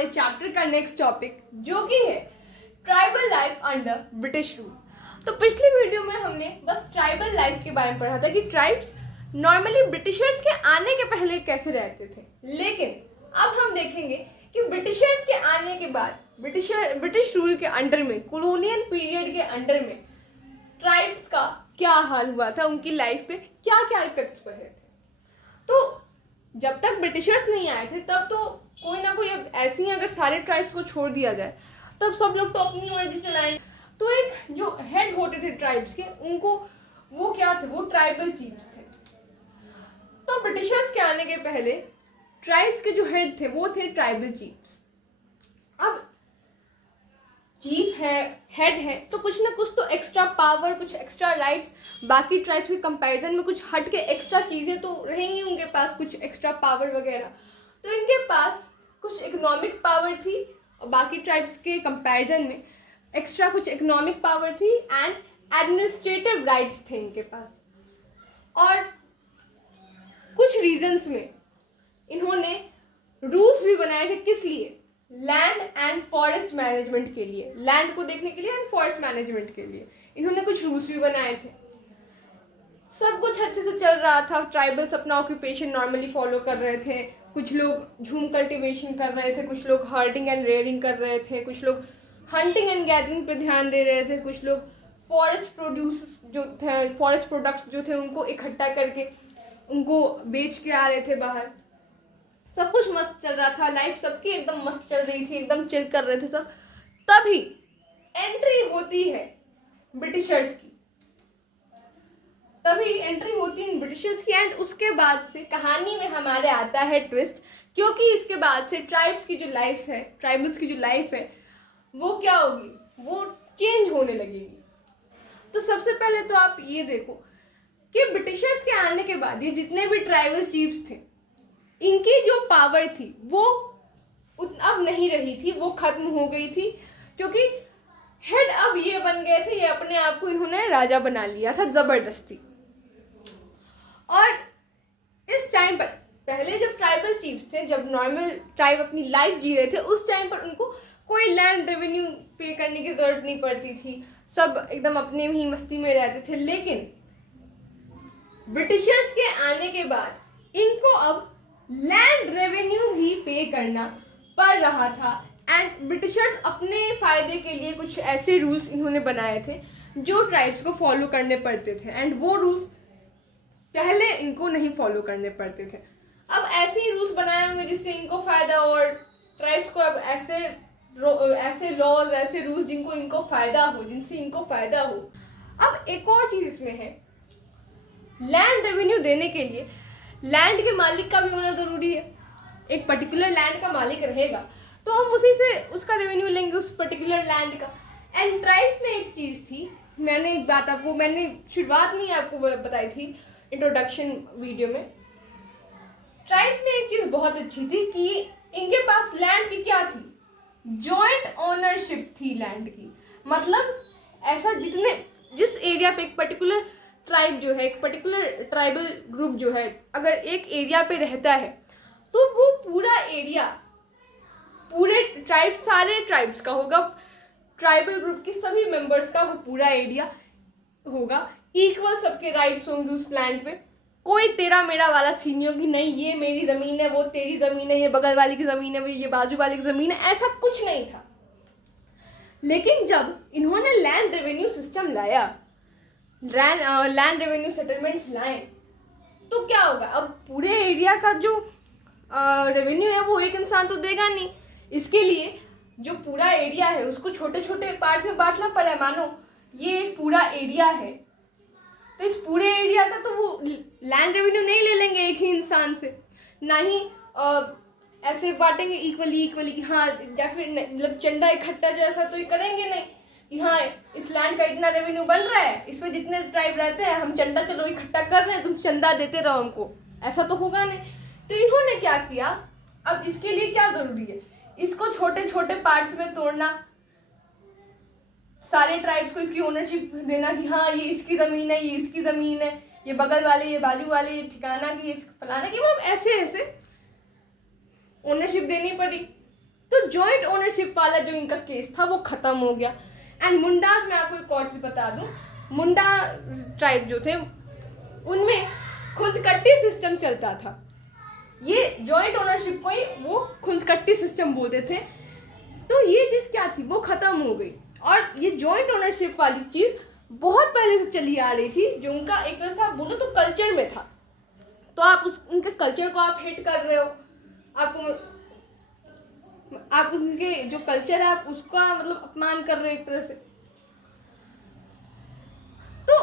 हमारे चैप्टर का next topic, जो कि है tribal life under British rule. तो पिछली वीडियो में हमने बस ट्राइबल लाइफ के बारे में पढ़ा था कि ट्राइब्स नॉर्मली ब्रिटिशर्स के आने के पहले कैसे रहते थे, लेकिन अब हम देखेंगे कि ब्रिटिशर्स के आने के बाद ब्रिटिश रूल के अंडर में, कॉलोनियल पीरियड के अंडर में ट्राइब्स का क्या हाल हुआ था, उनकी लाइफ पे क्या क्या इफेक्ट्स पड़े थे। तो जब तक ब्रिटिशर्स नहीं आए थे तब तो कोई ना कोई, अब ऐसे ही अगर सारे ट्राइब्स को छोड़ दिया जाए तब सब लोग तो अपनी मर्जी चलाएंगे। तो एक जो हेड होते थे ट्राइब्स के, उनको वो क्या थे, वो ट्राइबल चीफ्स थे। तो ब्रिटिशर्स के आने के पहले ट्राइब्स के जो हेड थे वो थे ट्राइबल चीफ्स। अब चीफ है, हेड है, तो कुछ ना कुछ तो एक्स्ट्रा पावर, कुछ एक्स्ट्रा राइट्स, बाकी ट्राइब्स के कंपैरिजन में कुछ हट के एक्स्ट्रा चीज़ें तो रहेंगी उनके पास, कुछ एक्स्ट्रा पावर वगैरह। तो इनके पास कुछ इकोनॉमिक पावर थी और बाकी ट्राइब्स के कंपैरिजन में एक्स्ट्रा कुछ इकोनॉमिक पावर थी एंड एडमिनिस्ट्रेटिव राइट्स थे इनके पास। और कुछ रीजंस में इन्होंने रूल्स भी बनाए थे, किस लिए? लैंड एंड फॉरेस्ट मैनेजमेंट के लिए, लैंड को देखने के लिए एंड फॉरेस्ट मैनेजमेंट के लिए इन्होंने कुछ रूल्स भी बनाए थे। सब कुछ अच्छे से चल रहा था, ट्राइबल्स अपना ऑक्यूपेशन नॉर्मली फॉलो कर रहे थे, कुछ लोग झूम कल्टीवेशन कर रहे थे, कुछ लोग हर्डिंग एंड रेयरिंग कर रहे थे, कुछ लोग हंटिंग एंड गैदरिंग पे ध्यान दे रहे थे, कुछ लोग फॉरेस्ट प्रोडक्ट्स जो थे उनको इकट्ठा करके उनको बेच के आ रहे थे बाहर। सब कुछ मस्त चल रहा था, लाइफ सबकी एकदम मस्त चल रही थी, एकदम चिल कर रहे थे सब। तभी एंट्री होती है ब्रिटिशर्स की, एंड उसके बाद से कहानी में हमारे आता है ट्विस्ट, क्योंकि इसके बाद से ट्राइब्स की जो लाइफ है, ट्राइबल्स की जो लाइफ है वो क्या होगी, वो चेंज होने लगेगी। तो सबसे पहले तो आप ये देखो कि ब्रिटिशर्स के आने के बाद ये जितने भी ट्राइबल चीफ्स थे, इनकी जो पावर थी वो अब नहीं रही थी, वो खत्म हो गई थी, क्योंकि हेड अब ये बन गए थे, ये अपने आप को इन्होंने राजा बना लिया था जबरदस्ती। और इस टाइम पर पहले जब ट्राइबल चीफ्स थे, जब नॉर्मल ट्राइब अपनी लाइफ जी रहे थे, उस टाइम पर उनको कोई लैंड रेवेन्यू पे करने की जरूरत नहीं पड़ती थी, सब एकदम अपने ही मस्ती में रहते थे। लेकिन ब्रिटिशर्स के आने के बाद इनको अब लैंड रेवेन्यू भी पे करना पड़ रहा था एंड ब्रिटिशर्स अपने फायदे के लिए कुछ ऐसे रूल्स इन्होंने बनाए थे जो ट्राइब्स को फॉलो करने पड़ते थे, एंड वो रूल्स पहले इनको नहीं फॉलो करने पड़ते थे। अब ऐसे ही रूल्स बनाए होंगे जिससे इनको फायदा, और ट्राइब्स को अब ऐसे लॉज, ऐसे रूल्स जिनको इनको फायदा हो, जिनसे इनको फायदा हो। अब एक और चीज इसमें है, लैंड रेवेन्यू देने के लिए लैंड के मालिक का भी होना जरूरी है। एक पर्टिकुलर लैंड का मालिक रहेगा तो हम उसी से उसका रेवेन्यू लेंगे, उस पर्टिकुलर लैंड का। एंड ट्राइब्स में एक चीज थी, मैंने शुरुआत में ही आपको बताई थी इंट्रोडक्शन वीडियो में। ट्राइब्स में एक चीज बहुत अच्छी थी कि इनके पास लैंड की क्या थी, जॉइंट ओनरशिप थी लैंड की। मतलब ऐसा जिस एरिया पे एक पर्टिकुलर ट्राइब जो है, एक पर्टिकुलर ट्राइबल ग्रुप जो है, अगर एक एरिया पे रहता है तो वो पूरा एरिया पूरे सारे ट्राइब्स का होगा, ट्राइबल ग्रुप के सभी मेंबर्स का वो पूरा एरिया होगा, इक्वल सबके राइट्स होंगे उस लैंड पे। कोई तेरा मेरा वाला सीन नहीं होगी, नहीं ये मेरी जमीन है, वो तेरी जमीन है, ये बगल वाली की जमीन है, ये बाजू वाली की जमीन है, ऐसा कुछ नहीं था। लेकिन जब इन्होंने लैंड रेवेन्यू सिस्टम लाया, लैंड रेवेन्यू सेटलमेंट्स लाए, तो क्या होगा, अब पूरे एरिया का जो रेवेन्यू है वो एक इंसान तो देगा नहीं। इसके लिए जो पूरा एरिया है उसको छोटे छोटे पार्ट्स में बांटना पड़ा। मानो ये एक पूरा एरिया है, तो इस पूरे एरिया का तो वो लैंड रेवेन्यू नहीं ले लेंगे एक ही इंसान से, ना ही ऐसे बांटेंगे इक्वली कि हाँ, या फिर मतलब चंदा इकट्ठा जैसा तो ये करेंगे नहीं कि हाँ इस लैंड का इतना रेवेन्यू बन रहा है, इसमें जितने ट्राइब रहते हैं हम चंदा चलो इकट्ठा कर रहे हैं, तुम चंदा देते रहो हमको, ऐसा तो होगा नहीं। तो इन्होंने क्या किया, अब इसके लिए क्या जरूरी है, इसको छोटे छोटे पार्ट्स में तोड़ना, सारे ट्राइब्स को इसकी ओनरशिप देना कि हाँ ये इसकी जमीन है, ये इसकी जमीन है, ये बगल वाले, ये बाजू वाले, ये ठिकाना की, ये फलाना की, मतलब ऐसे ऐसे ओनरशिप देनी पड़ी। तो जॉइंट ओनरशिप वाला जो इनका केस था वो ख़त्म हो गया। एंड मुंडाज, मैं आपको एक और चीज़ बता दूँ, मुंडा ट्राइब जो थे उनमें खुदकट्टी सिस्टम चलता था। ये जॉइंट ओनरशिप को ही वो खुदकट्टी सिस्टम बोलते थे। तो ये चीज़ क्या थी, वो ख़त्म हो गई। और ये जॉइंट ओनरशिप वाली चीज़ बहुत पहले से चली आ रही थी, जो उनका एक तरह से आप बोलो तो कल्चर में था। तो आप उनके कल्चर को आप हिट कर रहे हो, आप उनके जो कल्चर है आप उसका मतलब अपमान कर रहे हो एक तरह से। तो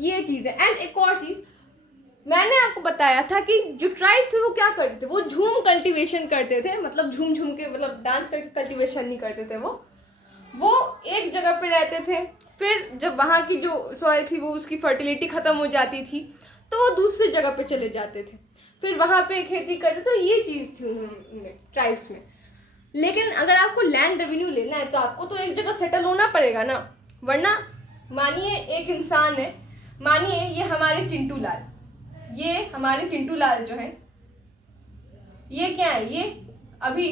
ये चीज़ है। एंड एक और चीज़ मैंने आपको बताया था कि जो ट्राइब्स थे वो क्या करते थे, वो झूम कल्टीवेशन करते थे, मतलब झूम झूम के मतलब डांस करके कल्टीवेशन नहीं करते थे। वो एक जगह पे रहते थे, फिर जब वहाँ की जो सॉइल थी वो उसकी फर्टिलिटी ख़त्म हो जाती थी तो वो दूसरी जगह पे चले जाते थे, फिर वहाँ पे खेती करते। तो ये चीज़ थी उन्होंने ट्राइब्स में। लेकिन अगर आपको लैंड रेवेन्यू लेना है तो आपको तो एक जगह सेटल होना पड़ेगा ना, वरना मानिए एक इंसान है, मानिए ये हमारे चिंटू लाल, ये हमारे चिंटू लाल जो है ये क्या है, ये अभी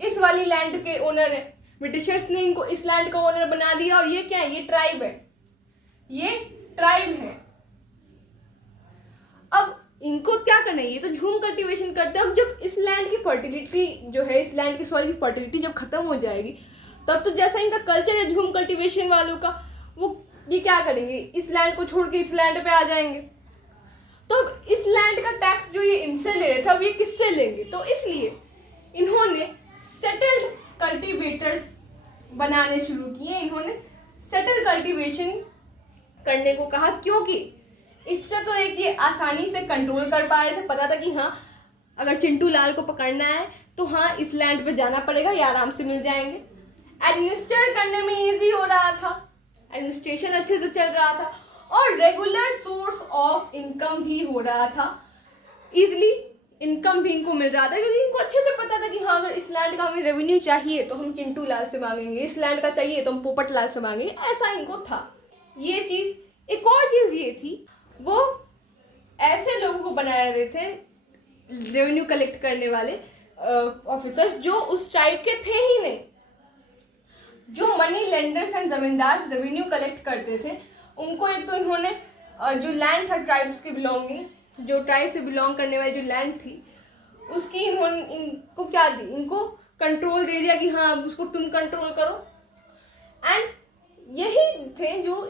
इस वाली लैंड के ओनर है। ब्रिटिशर्स ने इनको इस लैंड का ओनर बना दिया और ये क्या है, ये ट्राइब है, ये ट्राइब है। अब इनको क्या करना है, ये तो झूम कल्टीवेशन करते हैं। अब जब इस लैंड की फर्टिलिटी जो है, इस लैंड की सॉइल की फर्टिलिटी जब खत्म हो जाएगी तब तो जैसा इनका कल्चर है झूम कल्टीवेशन वालों का, वो ये क्या करेंगे, इस लैंड को छोड़ के इस लैंड पे आ जाएंगे। तो इस लैंड का टैक्स जो ये इनसे ले रहे थे अब ये किससे लेंगे, तो इसलिए इन्होंने सेटल्ड कल्टीवेटर्स बनाने शुरू किए। इन्होंने सेटल कल्टीवेशन करने को कहा, क्योंकि इससे तो एक ये आसानी से कंट्रोल कर पा रहे थे, पता था कि हाँ अगर चिंटू लाल को पकड़ना है तो हाँ इस लैंड पे जाना पड़ेगा, ये आराम से मिल जाएंगे। एडमिनिस्टर करने में ईजी हो रहा था, एडमिनिस्ट्रेशन अच्छे से चल रहा था और रेगुलर सोर्स ऑफ इनकम भी हो रहा था, इजली इनकम भी इनको मिल रहा था, क्योंकि इनको अच्छे से पता था कि हाँ अगर इस लैंड का हमें रेवेन्यू चाहिए तो हम चिंटू लाल से मांगेंगे, इस लैंड का चाहिए तो हम पोपट लाल से मांगेंगे, ऐसा इनको था। ये चीज़, एक और चीज़ ये थी, वो ऐसे लोगों को बना रहे थे रेवेन्यू कलेक्ट करने वाले ऑफिसर्स जो उस टाइप के थे ही नहीं। जो मनी लेंडर्स एंड जमींदार रेवेन्यू कलेक्ट करते थे उनको एक तो इन्होंने जो लैंड था ट्राइब्स के बिलोंगिंग, जो ट्राइब से बिलोंग करने वाली जो लैंड थी उसकी इन्होंने इनको क्या दी, इनको कंट्रोल दे दिया कि हाँ अब उसको तुम कंट्रोल करो। एंड यही थे जो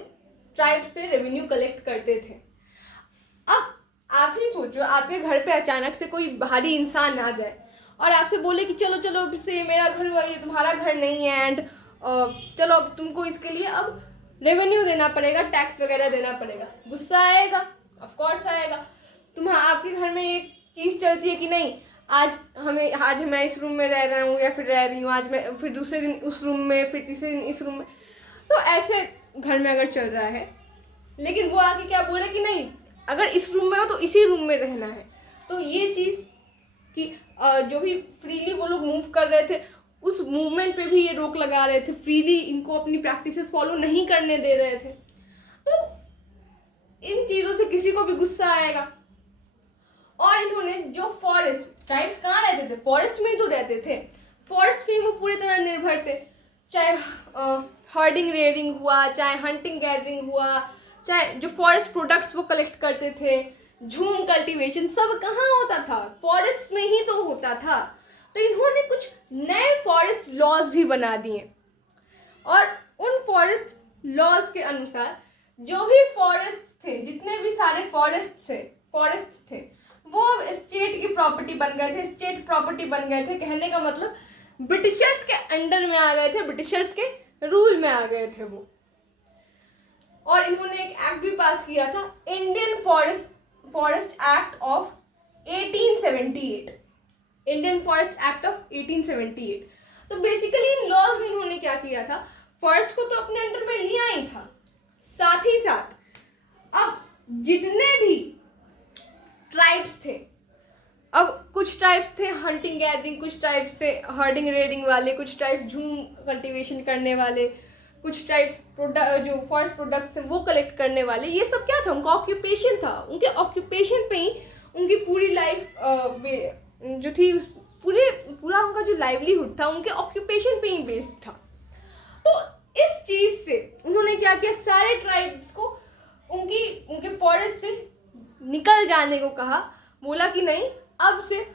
ट्राइब से रेवेन्यू कलेक्ट करते थे। अब आप ही सोचो, आपके घर पे अचानक से कोई बाहरी इंसान आ जाए और आपसे बोले कि चलो चलो अब से मेरा घर हुआ, ये तुम्हारा घर नहीं है, एंड चलो अब तुमको इसके लिए अब रेवेन्यू देना पड़ेगा, टैक्स वगैरह देना पड़ेगा। गुस्सा आएगा, ऑफ कोर्स आएगा। आपके घर में एक चीज़ चलती है कि नहीं आज मैं इस रूम में रह रहा हूँ या फिर रह रही हूँ, आज मैं फिर दूसरे दिन उस रूम में, फिर तीसरे दिन इस रूम में, तो ऐसे घर में अगर चल रहा है, लेकिन वो आके क्या बोले कि नहीं अगर इस रूम में हो तो इसी रूम में रहना है। तो ये चीज़ कि जो भी फ्रीली वो लोग मूव कर रहे थे उस मूवमेंट पे भी ये रोक लगा रहे थे, फ्रीली इनको अपनी प्रैक्टिसेस फॉलो नहीं करने दे रहे थे। तो इन चीज़ों से किसी को भी गुस्सा आएगा। और इन्होंने जो फॉरेस्ट, ट्राइब्स कहाँ रहते थे, फॉरेस्ट में ही तो रहते थे, फॉरेस्ट पे वो पूरी तरह निर्भर थे। चाहे हर्डिंग रेयरिंग हुआ, चाहे हंटिंग गैदरिंग हुआ, चाहे जो फॉरेस्ट प्रोडक्ट्स वो कलेक्ट करते थे, झूम कल्टीवेशन, सब कहाँ होता था, फॉरेस्ट में ही तो होता था। तो इन्होंने कुछ नए फॉरेस्ट लॉज भी बना दिए और उन फॉरेस्ट लॉज के अनुसार जो भी फॉरेस्ट थे, जितने भी सारे फॉरेस्ट थे वो अब स्टेट की प्रॉपर्टी बन गए थे, स्टेट प्रॉपर्टी बन गए थे। कहने का मतलब ब्रिटिशर्स के अंडर में आ गए थे, ब्रिटिशर्स के रूल में आ गए थे वो। और इन्होंने एक एक्ट भी पास किया था, Indian forest act of 1878, Indian forest act of 1878। तो बेसिकली इन लॉज में इन्होंने क्या किया था, फॉरेस्ट को तो अपने अंडर में लिया ही था, साथ ही साथ अब जितने भी ट्राइब्स थे, अब कुछ ट्राइब्स थे हंटिंग गैदरिंग, कुछ ट्राइब्स थे हर्डिंग रेडिंग वाले, कुछ ट्राइब्स झूम कल्टीवेशन करने वाले, कुछ टाइप्स जो फॉरेस्ट प्रोडक्ट्स थे वो कलेक्ट करने वाले। ये सब क्या था, उनका ऑक्यूपेशन था, उनके ऑक्यूपेशन पे ही उनकी पूरी लाइफ जो थी पूरा उनका जो लाइवलीहुड था उनके ऑक्यूपेशन पे ही बेस्ड था। तो इस चीज से उन्होंने क्या किया, सारे ट्राइब्स को उनके फॉरेस्ट से निकल जाने को कहा। बोला कि नहीं, अब से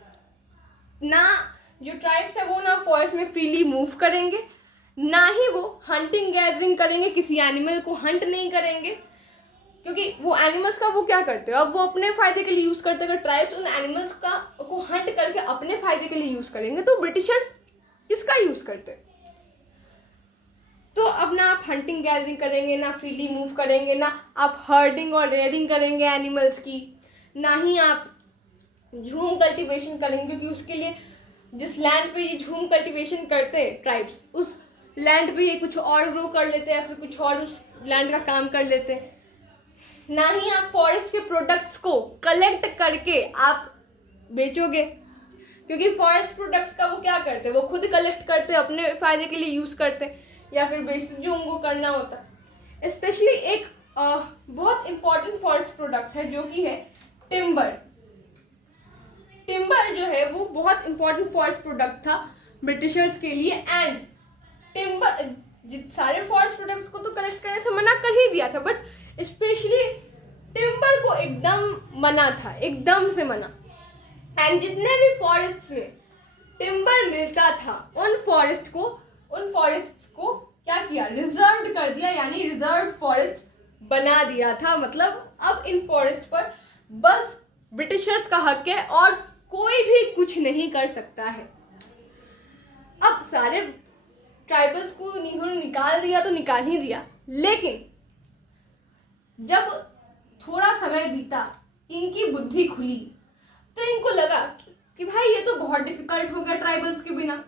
ना जो ट्राइब्स है वो ना फॉरेस्ट में फ्रीली मूव करेंगे, ना ही वो हंटिंग गैदरिंग करेंगे, किसी एनिमल को हंट नहीं करेंगे, क्योंकि वो एनिमल्स का वो क्या करते हैं, अब वो अपने फायदे के लिए यूज करते हैं। अगर ट्राइब्स उन एनिमल्स को हंट करके अपने फायदे के लिए यूज करेंगे तो ब्रिटिशर्स किसका यूज करते हैं। तो अब ना आप हंटिंग गैदरिंग करेंगे, ना फ्रीली मूव करेंगे, ना आप हर्डिंग और रेयरिंग करेंगे एनिमल्स की, ना ही आप झूम कल्टीवेशन करेंगे, क्योंकि उसके लिए जिस लैंड पे ये झूम कल्टीवेशन करते हैं ट्राइब्स, उस लैंड पे ये कुछ और ग्रो कर लेते हैं या फिर कुछ और उस लैंड का काम कर लेते हैं। ना ही आप फॉरेस्ट के प्रोडक्ट्स को कलेक्ट करके आप बेचोगे, क्योंकि फॉरेस्ट प्रोडक्ट्स का वो क्या करते हैं, वो खुद कलेक्ट करते हैं, अपने फायदे के लिए यूज करते हैं या फिर बेचते, जो उनको करना होता है। स्पेशली एक बहुत इंपॉर्टेंट फॉरेस्ट प्रोडक्ट है जो कि है टिम्बर। टिम्बर जो है वो बहुत इंपॉर्टेंट फॉरेस्ट प्रोडक्ट था ब्रिटिशर्स के लिए। एंड टिम्बर सारे फॉरेस्ट प्रोडक्ट्स को तो कलेक्ट करने से मना कर ही दिया था, बट स्पेशली टिम्बर को एकदम मना था, एकदम से मना। एंड जितने भी फॉरेस्ट में टिम्बर मिलता था उन फॉरेस्ट को क्या किया, रिजर्व कर दिया, यानी रिजर्व फॉरेस्ट बना दिया था। मतलब अब इन फॉरेस्ट पर बस ब्रिटिशर्स का हक है और कोई भी कुछ नहीं कर सकता है। अब सारे ट्राइबल्स को इन्होंने निकाल दिया तो निकाल ही दिया, लेकिन जब थोड़ा समय बीता, इनकी बुद्धि खुली, तो इनको लगा कि भाई ये तो बहुत डिफिकल्ट हो गया ट्राइबल्स के बिना।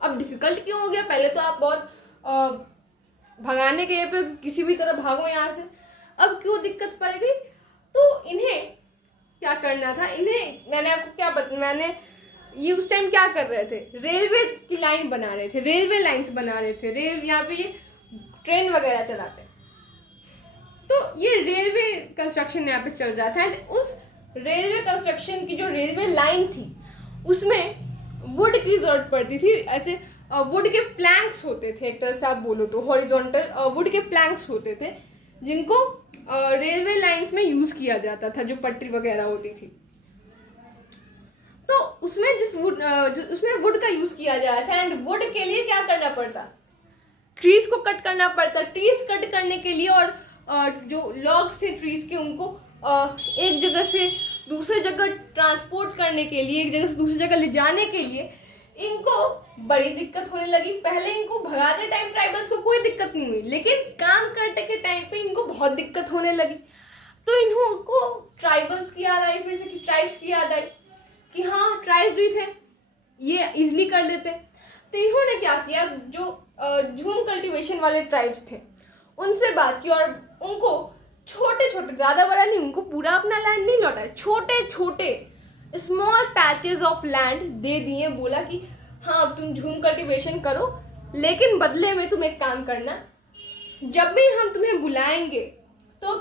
अब डिफिकल्ट क्यों हो गया, पहले तो आप बहुत भगाने के पे किसी भी तरह भागो यहाँ से, अब क्यों दिक्कत पड़ गई। तो इन्हें क्या करना था, मैंने ये उस टाइम क्या कर रहे थे, रेलवे की लाइन बना रहे थे, रेलवे लाइंस बना रहे थे, यहाँ पे ये ट्रेन वगैरह चलाते, तो ये रेलवे कंस्ट्रक्शन यहाँ पे चल रहा था। एंड उस रेलवे कंस्ट्रक्शन की जो रेलवे लाइन थी उसमें वुड की जरूरत पड़ती थी। ऐसे वुड के प्लैंक्स होते थे, एक तरह से आप बोलो तो हॉरिजॉन्टल वुड के प्लैंक्स होते थे, जिनको रेलवे लाइंस में यूज किया जाता था, जो पटरी वगैरह होती थी। तो उसमें उसमें वुड का यूज किया जा रहा था। एंड वुड के लिए क्या करना पड़ता, ट्रीज को कट करना पड़ता। ट्रीज कट करने के लिए और जो लॉग्स थे ट्रीज के, उनको एक जगह से दूसरे जगह ट्रांसपोर्ट करने के लिए, एक जगह से दूसरी जगह ले जाने के लिए इनको बड़ी दिक्कत होने लगी। पहले इनको भगाते टाइम ट्राइबल्स को कोई दिक्कत नहीं हुई, लेकिन काम करने के टाइम पे इनको बहुत दिक्कत होने लगी। तो इनको ट्राइबल्स की याद आई, फिर से कि ट्राइब्स की याद आई कि हाँ ट्राइब्स भी थे, ये इजिली कर लेते। तो इन्होंने क्या किया, जो झूम कल्टीवेशन वाले ट्राइब्स थे उनसे बात की और उनको छोटे छोटे, ज़्यादा बड़ा नहीं, उनको पूरा अपना लैंड नहीं लौटा, छोटे छोटे स्मॉल पैचेस ऑफ लैंड दे दिए। बोला कि हाँ अब तुम झूम कल्टीवेशन करो, लेकिन बदले में तुम एक काम करना, जब भी हम तुम्हें बुलाएंगे तो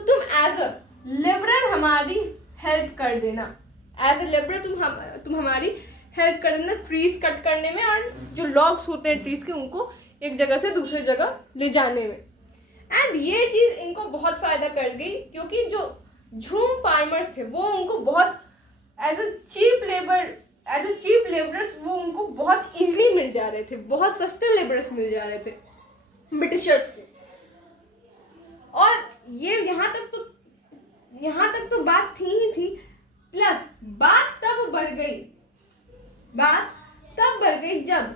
तुम एज अ लेबरर हमारी हेल्प कर देना। एज अ लेबरर तुम हमारी हेल्प कर देना ट्रीज कट करने में, और जो लॉग्स होते हैं ट्रीज के उनको एक जगह से दूसरी जगह ले जाने में। एंड ये चीज़ इनको बहुत फ़ायदा कर गई, क्योंकि जो झूम फार्मर्स थे वो उनको बहुत एज अ चीप लेबरर्स वो उनको बहुत इजीली मिल जा रहे थे, बहुत सस्ते लेबरर्स मिल जा रहे थे ब्रिटिशर्स को। और ये यहाँ तक तो बात थी ही थी, प्लस बात तब बढ़ गई जब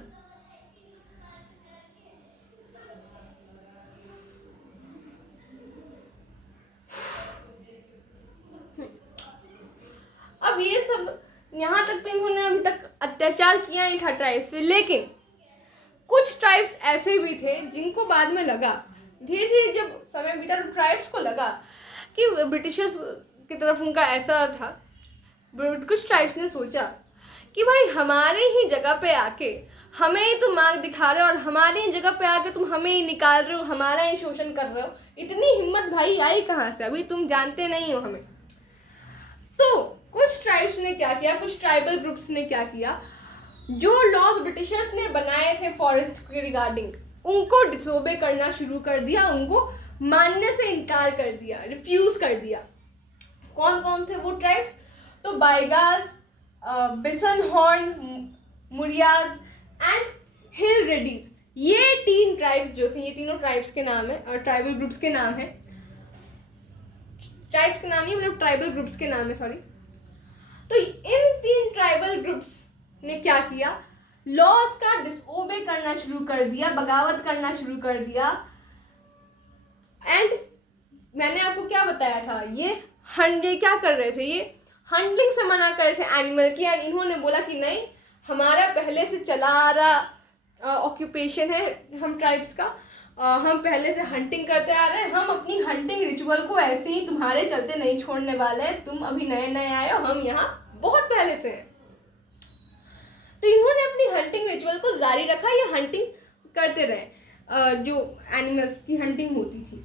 अब ये सब, यहाँ तक तो इन्होंने अभी तक अत्याचार किया ही था ट्राइब्स पे, लेकिन कुछ ट्राइब्स ऐसे भी थे जिनको बाद में लगा, धीरे धीरे जब समय बीता तो ट्राइब्स को लगा कि ब्रिटिशर्स की तरफ उनका ऐसा था। कुछ ट्राइब्स ने सोचा कि भाई हमारे ही जगह पे आके हमें ही तुम आग दिखा रहे हो, और हमारी ही जगह पे आके तुम हमें ही निकाल रहे हो, हमारा ही शोषण कर रहे हो, इतनी हिम्मत भाई आई कहाँ से, अभी तुम जानते नहीं हो हमें। तो कुछ ट्राइब्स ने क्या किया, कुछ ट्राइबल ग्रुप्स ने क्या किया, जो लॉज ब्रिटिशर्स ने बनाए थे फॉरेस्ट के रिगार्डिंग, उनको डिसोबे करना शुरू कर दिया, उनको मानने से इनकार कर दिया, रिफ्यूज कर दिया। कौन कौन थे वो ट्राइब्स? तो बाइगाज, बिसनहॉर्न, मुरियाज एंड हिल रेडीज, ये 3 ट्राइब्स जो थे, ये तीनों ट्राइब्स के नाम है और ट्राइबल ग्रुप्स के नाम है। ट्राइब्स के नाम नहीं मतलब ट्राइबल ग्रुप्स के नाम है, सॉरी। तो इन 3 ट्राइबल ग्रुप्स ने क्या किया, लॉज का डिसओबे करना शुरू कर दिया, बगावत करना शुरू कर दिया। एंड मैंने आपको क्या बताया था, ये क्या कर रहे थे, ये हंटिंग से मना कर रहे थे एनिमल की। एंड इन्होंने बोला कि नहीं, हमारा पहले से चला आ रहा ऑक्यूपेशन है हम ट्राइब्स का, हम पहले से हंटिंग करते आ रहे हैं, हम अपनी हंटिंग रिचुअल को ऐसे ही तुम्हारे चलते नहीं छोड़ने वाले हैं, तुम अभी नए नए आए हो, हम यहाँ बहुत पहले से हैं। तो इन्होंने अपनी हंटिंग रिचुअल को जारी रखा, ये हंटिंग करते रहे, जो एनिमल्स की हंटिंग होती थी।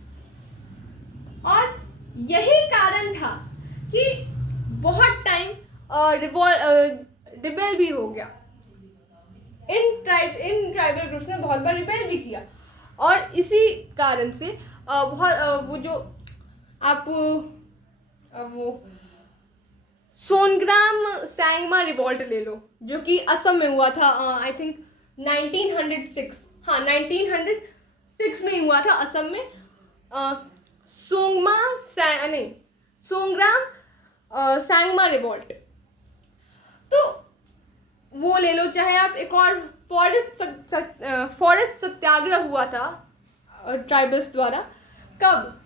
और यही कारण था कि बहुत टाइम रिबेल भी हो गया, इन ट्राइबल ग्रुप्स ने बहुत बार रिबेल भी किया। और इसी कारण से वो जो आप वो सोनग्राम सैंगमा रिवॉल्ट ले लो, जो कि असम में हुआ था, आई थिंक 1906, हाँ 1906 में हुआ था असम में। सोंग्राम सैंगमा रिवॉल्ट, तो वो ले लो। चाहे आप एक और फॉरेस्ट सत्याग्रह हुआ था ट्राइबल्स द्वारा, कब?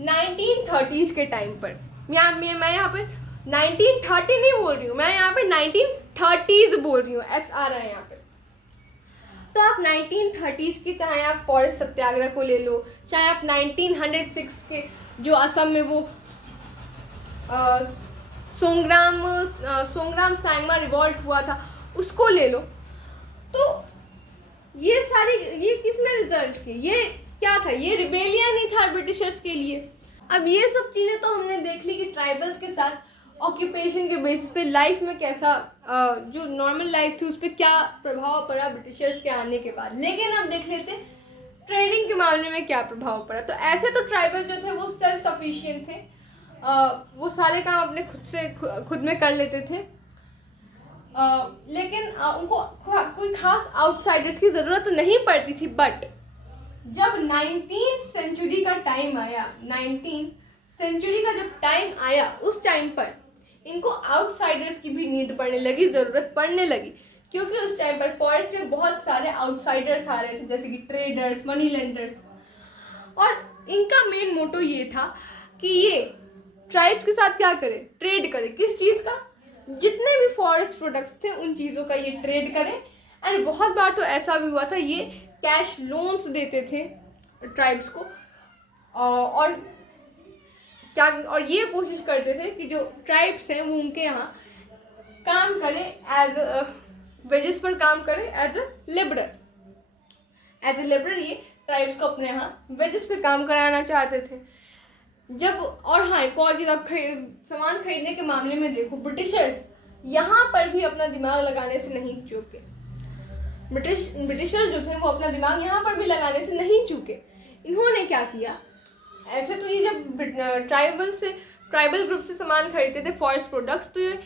1930s के टाइम पर। मैं यहाँ पर 1930 नहीं बोल रही हूँ, मैं यहाँ पे 1930s बोल रही हूँ, SR है यहाँ पे। तो आप 1930s की, चाहे आप फॉरेस्ट सत्याग्रह को ले लो, चाहे आप 1906 के जो असम में वो सोंग्राम सैंगमा रिवॉल्ट हुआ था, उसको ले लो। तो ये किसमें रिजल्ट की? ये क्या था? ये रिबेलियन ही था ब्रिटिशर्स के लिए। अब ये सब चीज़ें तो हमने देख ली कि ट्राइबल्स के साथ ऑक्यूपेशन के बेसिस पे लाइफ में कैसा, जो नॉर्मल लाइफ थी उस पर क्या प्रभाव पड़ा ब्रिटिशर्स के आने के बाद। लेकिन अब देख लेते ट्रेडिंग के मामले में क्या प्रभाव पड़ा। तो ऐसे तो ट्राइबल जो थे वो सेल्फ सफिशिएंट थे, वो सारे काम अपने खुद में कर लेते थे, लेकिन उनको कोई खास आउटसाइडर्स की ज़रूरत नहीं पड़ती थी। बट जब 19th सेंचुरी का टाइम आया, 19th सेंचुरी का जब टाइम आया, उस टाइम पर इनको आउटसाइडर्स की भी नीड पड़ने लगी, ज़रूरत पड़ने लगी, क्योंकि उस टाइम पर फॉरेस्ट में बहुत सारे आउटसाइडर्स आ रहे थे, जैसे कि ट्रेडर्स, मनी लेंडर्स। और इनका मेन मोटो ये था कि ये ट्राइब्स के साथ क्या करे, ट्रेड करे। किस चीज़ का? जितने भी फॉरेस्ट प्रोडक्ट्स थे उन चीज़ों का ये ट्रेड करें। एंड बहुत बार तो ऐसा भी हुआ था, ये कैश लोन्स देते थे ट्राइब्स को, और ये कोशिश करते थे कि जो ट्राइब्स हैं वो उनके यहाँ काम करें, एज वेजेस पर काम करें, एज अ लेबरर। ये ट्राइब्स को अपने यहाँ वेजेस पे काम कराना चाहते थे। और हाँ, एक और चीज़, आप सामान खरीदने के मामले में देखो, ब्रिटिशर्स यहाँ पर भी अपना दिमाग लगाने से नहीं चूके। ब्रिटिशर्स जो थे वो अपना दिमाग यहाँ पर भी लगाने से नहीं चूके। इन्होंने क्या किया, ऐसे तो ये जब ट्राइबल ग्रुप से सामान खरीदते थे फॉरेस्ट प्रोडक्ट्स, तो ये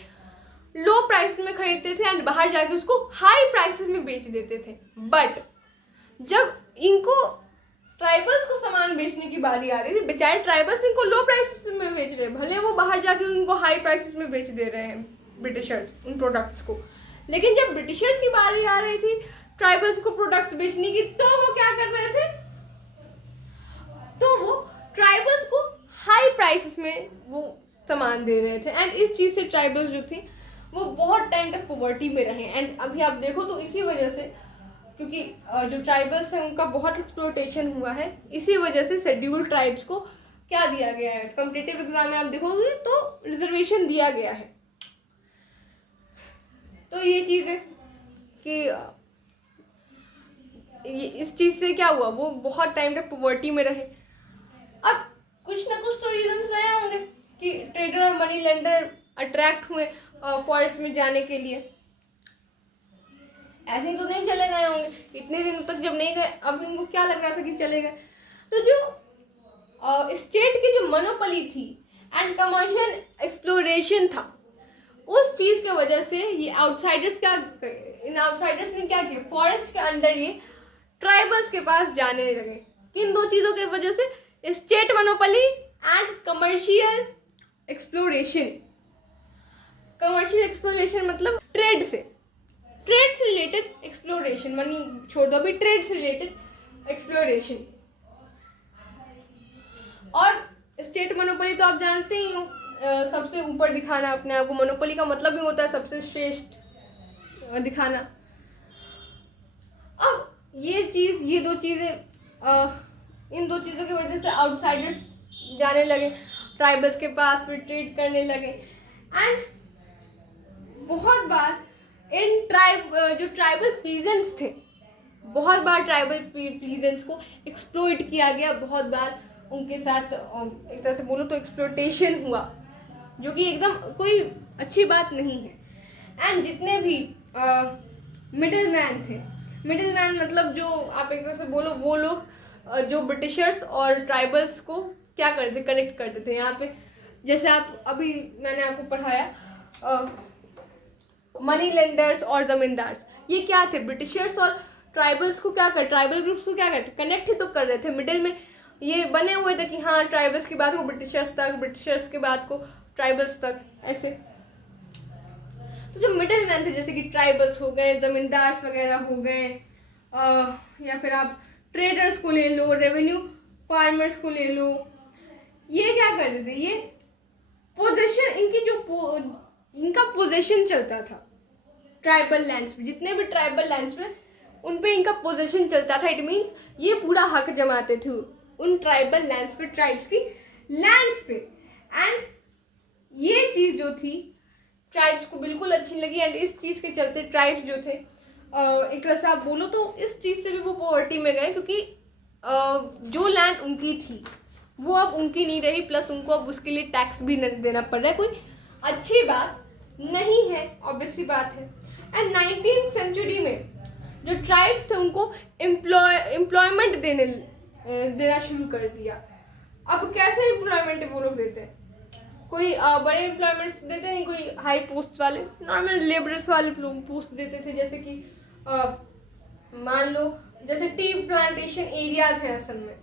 लो प्राइस में खरीदते थे एंड बाहर जाके उसको हाई प्राइसेस में बेच देते थे। बट जब इनको ट्राइबल्स को सामान बेचने की बारी आ रही थी, बेचारे ट्राइबल्स इनको लो प्राइसेस में बेच रहे हैं, भले वो बाहर जाके उनको हाई प्राइसेस में बेच दे रहे हैं ब्रिटिशर्स उन प्रोडक्ट्स को। लेकिन जब ब्रिटिशर्स की बारी आ रही थी ट्राइबल्स को प्रोडक्ट्स बेचने की, तो वो क्या कर रहे थे, तो वो ट्राइबल्स को हाई प्राइसेस में वो सामान दे रहे थे। एंड इस चीज़ से ट्राइबल्स जो थी वो बहुत टाइम तक पॉवर्टी में रहे। एंड अभी आप देखो तो इसी वजह से, क्योंकि जो ट्राइबल्स हैं उनका बहुत एक्सप्लॉयटेशन हुआ है, इसी वजह से शेड्यूल ट्राइब्स को क्या दिया गया है, कॉम्पिटिटिव एग्जाम में आप देखोगे तो रिजर्वेशन दिया गया है। तो ये चीज़ है कि इस चीज़ से क्या हुआ, वो बहुत टाइम तक पॉवर्टी में रहे। अब कुछ ना कुछ तो रीजंस रहे होंगे कि ट्रेडर और मनी लेंडर अट्रैक्ट हुए फॉरेस्ट में जाने के लिए। ऐसे ही तो नहीं चले गए होंगे, इतने दिन तक जब नहीं गए, अब इनको क्या लग रहा था कि चले गए। तो जो स्टेट की जो मोनोपोली थी एंड कमर्शियल एक्सप्लोरेशन था, उस चीज़ की वजह से ये इन आउटसाइडर्स ने क्या किया, फॉरेस्ट के अंदर ये ट्राइबल्स के पास जाने लगे। किन दो चीज़ों की वजह से, state monopoly and commercial exploration. Commercial exploration मतलब ट्रेड से रिलेटेड एक्सप्लोरेशन, मनी छोड़ दो अभी, ट्रेड से रिलेटेड एक्सप्लोरेशन। और स्टेट मोनोपोली तो आप जानते ही हो, सबसे ऊपर दिखाना अपने आप को। मोनोपोली का मतलब ही होता है सबसे श्रेष्ठ दिखाना। अब ये दो चीज़ें, इन दो चीज़ों की वजह से आउटसाइडर्स जाने लगे ट्राइबल्स के पास, फिर ट्रेड करने लगे। एंड बहुत बार जो ट्राइबल पीजेंट्स थे, बहुत बार ट्राइबल पीजेंट्स को एक्सप्लॉइट किया गया, बहुत बार उनके साथ एक तरह से बोलो तो एक्सप्लॉइटेशन हुआ, जो कि एकदम कोई अच्छी बात नहीं है। एंड जितने भी मिडिल मैन थे, मिडिल मैन मतलब जो आप एक तरह से बोलो वो लोग जो ब्रिटिशर्स और ट्राइबल्स को क्या करते, कनेक्ट करते थे। यहाँ पे जैसे आप अभी मैंने आपको पढ़ाया मनी लेंडर्स और जमींदार्स, ये क्या थे, ब्रिटिशर्स और ट्राइबल्स को क्या कर, ट्राइबल ग्रुप्स को क्या करते, कनेक्ट ही तो कर रहे थे। मिडिल में ये बने हुए थे कि हाँ ट्राइबल्स की बात को ब्रिटिशर्स तक, ब्रिटिशर्स की बात को ट्राइबल्स तक, ऐसे। तो जो मिडिल मैन थे, जैसे कि ट्राइबल्स हो गए, जमींदार्स वगैरह हो गए, या फिर आप ट्रेडर्स को ले लो, रेवेन्यू फार्मर्स को ले लो, ये क्या करते थे, ये पोजीशन, इनका पोजीशन चलता था ट्राइबल लैंड्स पे। जितने भी ट्राइबल लैंड्स पे उन पे इनका पोजीशन चलता था। इट मीन्स ये पूरा हक जमाते थे उन ट्राइबल लैंड्स पे, ट्राइब्स की लैंड्स पे। एंड ये चीज़ जो थी ट्राइब्स को बिल्कुल अच्छी लगी। एंड इस चीज़ के चलते ट्राइब्स जो थे, एक तरह से आप बोलो तो इस चीज़ से भी वो पॉवर्टी में गए, क्योंकि जो लैंड उनकी थी वो अब उनकी नहीं रही, प्लस उनको अब उसके लिए टैक्स भी देना पड़ रहा है। कोई अच्छी बात नहीं है, ऑब्वियस सी बात है। एंड 19th सेंचुरी में जो ट्राइब्स थे उनको एम्प्लॉयमेंट देना शुरू कर दिया। अब कैसे एम्प्लॉयमेंट वो लोग देते हैं, कोई बड़े एम्प्लॉयमेंट्स देते नहीं, कोई हाई पोस्ट वाले, नॉर्मल लेबरर्स वाले पोस्ट देते थे। जैसे कि मान लो जैसे टी प्लांटेशन एरियाज हैं, असल में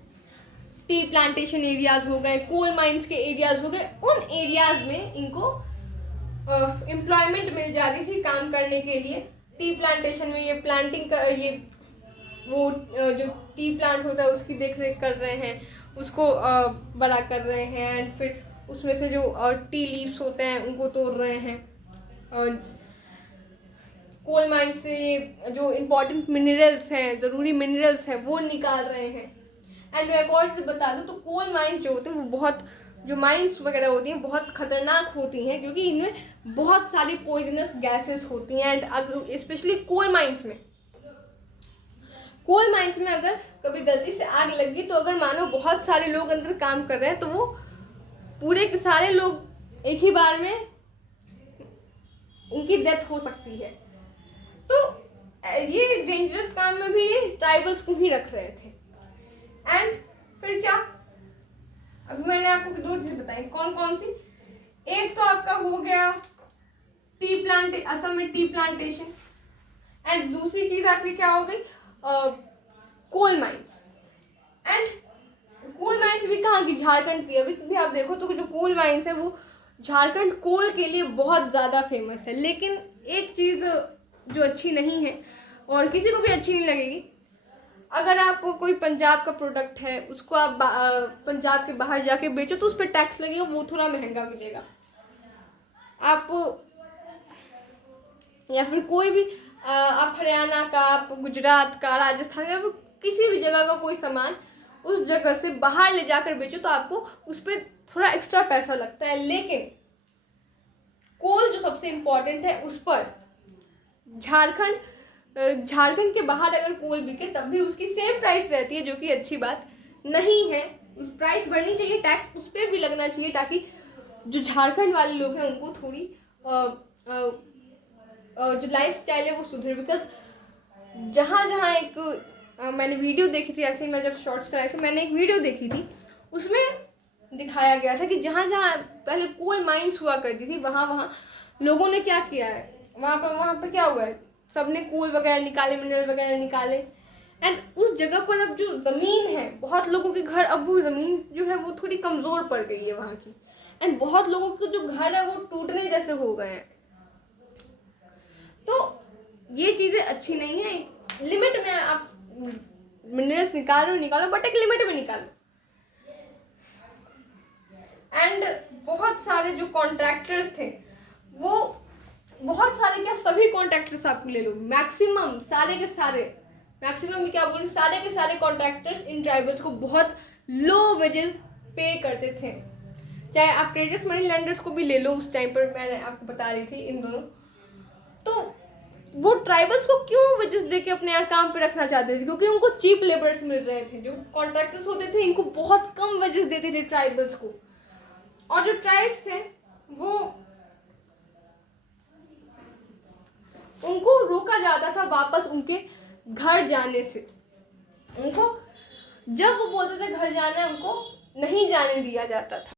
टी प्लांटेशन एरियाज हो गए, कोल माइंस के एरियाज हो गए, उन एरियाज में इनको एम्प्लॉयमेंट मिल जाती थी काम करने के लिए। टी प्लांटेशन में ये प्लांटिंग का, ये वो जो टी प्लांट होता है उसकी देख रेख कर रहे हैं, उसको बड़ा कर रहे हैं। एंड फिर उसमें से जो टी लीव्स होते हैं उनको तोड़ रहे हैं, और कोल माइन से जो इम्पोर्टेंट मिनरल्स हैं, ज़रूरी मिनरल्स हैं, वो निकाल रहे हैं। एंड मैं एक और से बता दूँ तो कोल माइंस जो होते हैं वो बहुत, जो माइंस वगैरह होती हैं बहुत ख़तरनाक होती हैं, क्योंकि इनमें बहुत सारी पॉइजनस गैसेस होती हैं। एंड स्पेशली कोल माइंस में अगर कभी गलती से आग लगी तो अगर मानो बहुत सारे लोग अंदर काम कर रहे हैं तो वो पूरे के सारे लोग एक ही बार में उनकी डेथ हो सकती है। तो ये डेंजरस काम में भी ये ट्राइबल्स को ही रख रहे थे। एंड फिर क्या, अभी मैंने आपको दो चीज़ बताई, कौन कौन सी, एक तो आपका हो गया टी प्लांट, असम में टी प्लांटेशन, एंड दूसरी चीज़ आपकी क्या हो गई, coal mines. And coal mines भी कहाँ की, झारखंड की। अभी भी आप देखो तो जो कोल माइंस है वो झारखंड कोल के लिए बहुत ज़्यादा फेमस है। लेकिन एक चीज़ जो अच्छी नहीं है और किसी को भी अच्छी नहीं लगेगी, अगर आप कोई पंजाब का प्रोडक्ट है उसको आप पंजाब के बाहर जाके बेचो तो उस पर टैक्स लगेगा, वो थोड़ा महंगा मिलेगा। आप या फिर कोई भी आप हरियाणा का, आप गुजरात का, राजस्थान का, किसी भी जगह का कोई सामान उस जगह से बाहर ले जाकर बेचो तो आपको उस पर थोड़ा एक्स्ट्रा पैसा लगता है। लेकिन कोल जो सबसे इम्पोर्टेंट है उस पर झारखंड के बाहर अगर कोल बिके तब भी उसकी सेम प्राइस रहती है, जो कि अच्छी बात नहीं है। उस प्राइस बढ़नी चाहिए, टैक्स उस पर भी लगना चाहिए, ताकि जो झारखंड वाले लोग हैं उनको थोड़ी जो लाइफ स्टाइल है वो सुधरे। बिकॉज जहाँ जहाँ एक मैंने वीडियो देखी थी, ऐसे ही मैं जब शॉर्ट्स चलाए थे मैंने एक वीडियो देखी थी, उसमें दिखाया गया था कि जहाँ जहाँ पहले कोल माइंस हुआ करती थी वहाँ वहाँ लोगों ने क्या किया है, वहाँ पर क्या हुआ है, सबने कोल वगैरह निकाले, मिनरल वगैरह निकाले, एंड उस जगह पर अब जो ज़मीन है, बहुत लोगों के घर, अब वो ज़मीन जो है वो थोड़ी कमज़ोर पड़ गई है वहाँ की, एंड बहुत लोगों के जो घर है वो टूटने जैसे हो गए हैं। तो ये चीज़ें अच्छी नहीं है। लिमिट में आप मिनरल्स निकालो, बट एक लिमिट में निकालो। एंड बहुत सारे जो कॉन्ट्रैक्टर्स थे वो, बहुत सारे क्या, सभी कॉन्ट्रैक्टर्स आप ले लो, मैक्सिमम सारे के सारे, मैक्सिमम भी क्या बोलूँ, सारे के सारे कॉन्ट्रैक्टर्स इन ट्राइबल्स को बहुत लो वेजेस पे करते थे। चाहे आप ट्रेडर्स, मनी लैंडर्स को भी ले लो, उस टाइम पर मैंने आपको बता रही थी इन दोनों, तो वो ट्राइबल्स को क्यों वेजेस दे के अपने यहाँ काम पे रखना चाहते थे, क्योंकि उनको चीप लेबर्स मिल रहे थे। जो कॉन्ट्रैक्टर्स होते थे इनको बहुत कम वेजेस देते थे ट्राइबल्स को, और जो ट्राइब्स थे वो, उनको रोका जाता था वापस उनके घर जाने से। उनको जब वो बोलते थे घर जाना है, उनको नहीं जाने दिया जाता था।